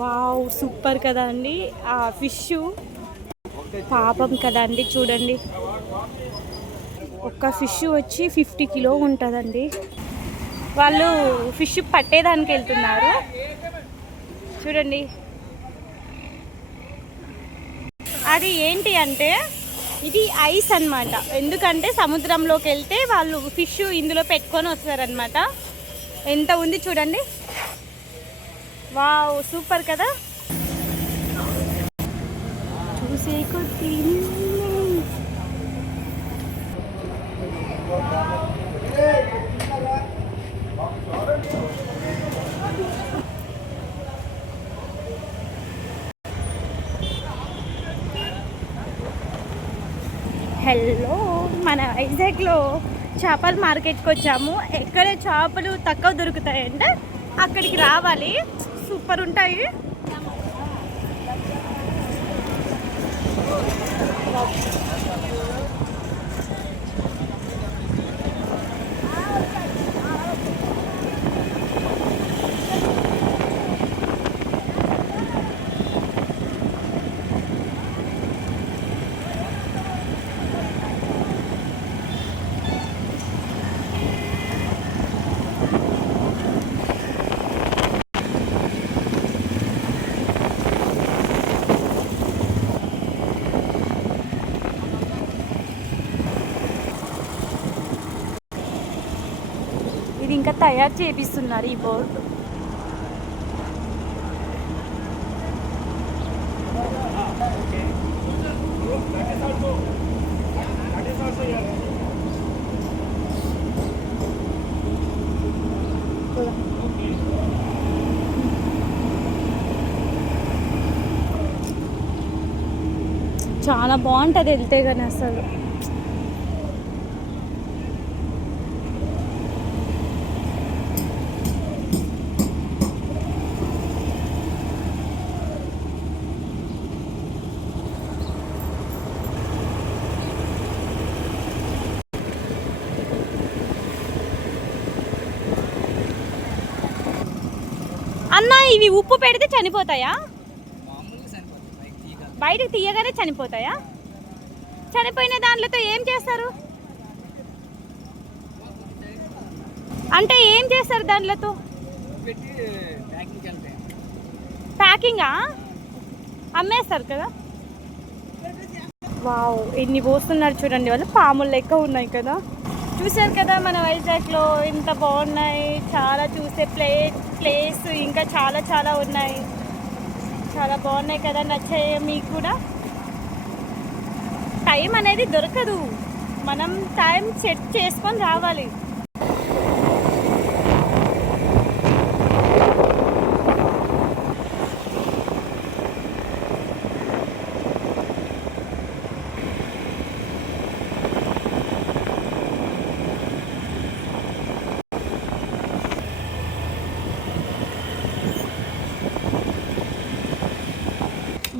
Wow super కదా అండి. ఆ ఫిష్ పాపం కదా అండి, చూడండి ఒక్క ఫిష్ వచ్చి 50 కిలో ఉంటుందండి. వాళ్ళు ఫిష్ పట్టేదానికి వెళ్తున్నారు చూడండి. అది ఏంటి అంటే ఇది ఐస్ అన్నమాట. ఎందుకంటే సముద్రంలోకి వెళ్తే వాళ్ళు ఫిష్ ఇందులో పెట్టుకొని వస్తారనమాట. ఎంత ఉంది చూడండి. వావ్ సూపర్ కదా. చూసే కొద్ది హలో, మన వైజాగ్లో చేపల మార్కెట్కి వచ్చాము. ఎక్కడ చేపలు తక్కువ దొరుకుతాయంటే అక్కడికి రావాలి, సూపర్ ఉంటాయి. ఇది ఇంకా తయారు చేపిస్తున్నారు ఈ బోర్డు. చాలా బాగుంటుంది వెళ్తే కానీ అసలు. అన్న ఇవి ఉప్పు పెడితే చనిపోతాయా? బయటకు తీయగానే చనిపోతాయా? చనిపోయిన దాంట్లతో ఏం చేస్తారు అంటే ఏం చేస్తారు దాంట్లతో? ప్యాకింగా అమ్మేస్తారు కదా. వావ్ ఎన్ని పోస్తున్నారు చూడండి, వాళ్ళు పాములు లెక్క ఉన్నాయి కదా. చూసారు కదా మన వైజాగ్లో ఎంత బాగున్నాయి. చాలా చూసే ప్లేస్ ఇంకా చాలా చాలా ఉన్నాయి. చాలా బాగున్నాయి కదా, నచ్చాయి మీకు కూడా? టైం అనేది దొరకదు, మనం టైం సెట్ చేసుకొని రావాలి.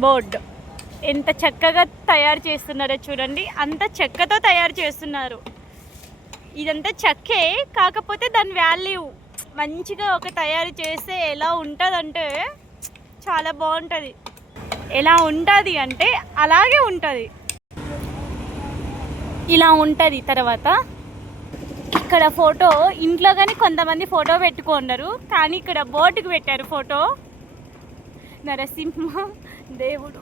బోర్డ్ ఎంత చక్కగా తయారు చేస్తున్నారో చూడండి. అంత చెక్కతో తయారు చేస్తున్నారు. ఇదంతా చెక్కే, కాకపోతే దాని వాల్యూ మంచిగా ఒక తయారు చేస్తే ఎలా ఉంటుందంటే చాలా బాగుంటుంది. ఎలా ఉంటుంది అంటే అలాగే ఉంటుంది, ఇలా ఉంటుంది. తర్వాత ఇక్కడ ఫోటో ఇంట్లో కానీ కొంతమంది ఫోటో పెట్టుకున్నారు, కానీ ఇక్కడ బోర్డుకి పెట్టారు ఫోటో. నరసింహ దేవుడు.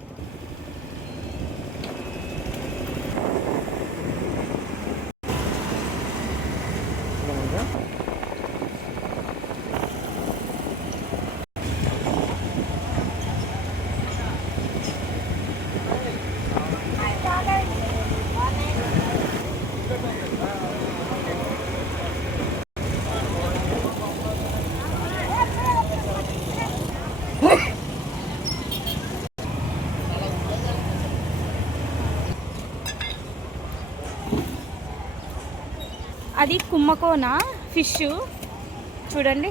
అది కుమ్మకోన ఫిష్ చూడండి.